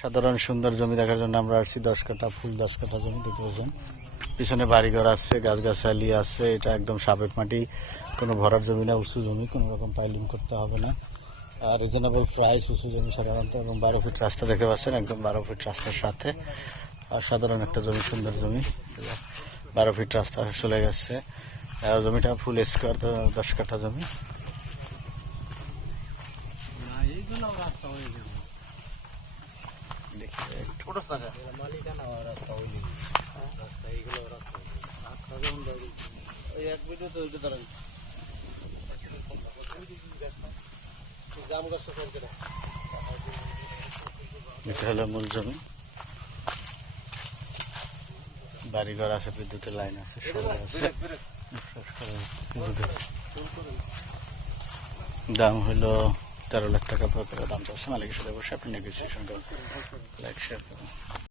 সাধারণ সুন্দর জমি দেখার জন্য আমরা আসছি, দশ কাঠা ফুল, দশ কাঠা জমি, দেখতে পাচ্ছেন? পিছনে বাড়িঘর আছে, গাছগাছালি আছে, এটা একদম সাবেক মাটি। কোনো ভরার জমি না, উঁচু জমি, কোনো রকম পাইলিং করতে হবে না। আর রিজনেবল প্রাইস উঁচু জমি সাধারণত এবং বারো ফিট রাস্তা দেখতে পাচ্ছেন, একদম বারো ফিট রাস্তার সাথে। আর সাধারণ একটা জমি, সুন্দর জমি। বারো ফিট রাস্তা চলে গেছে। জমিটা ফুল স্কোয়ার দশ কাঠা জমি। এইগুলো রাস্তা রাস্তা যেমন এটা হলো মূল জমি। বাড়িঘর আছে বিদ্যুতের লাইন আছে আছে। দাম হলো তেরো লাখ টাকা পর দাম চাচ্ছে মালিকের সাথে বসে আপনি নেগোসিয়েশন করুন। লাইক শেয়ার করুন।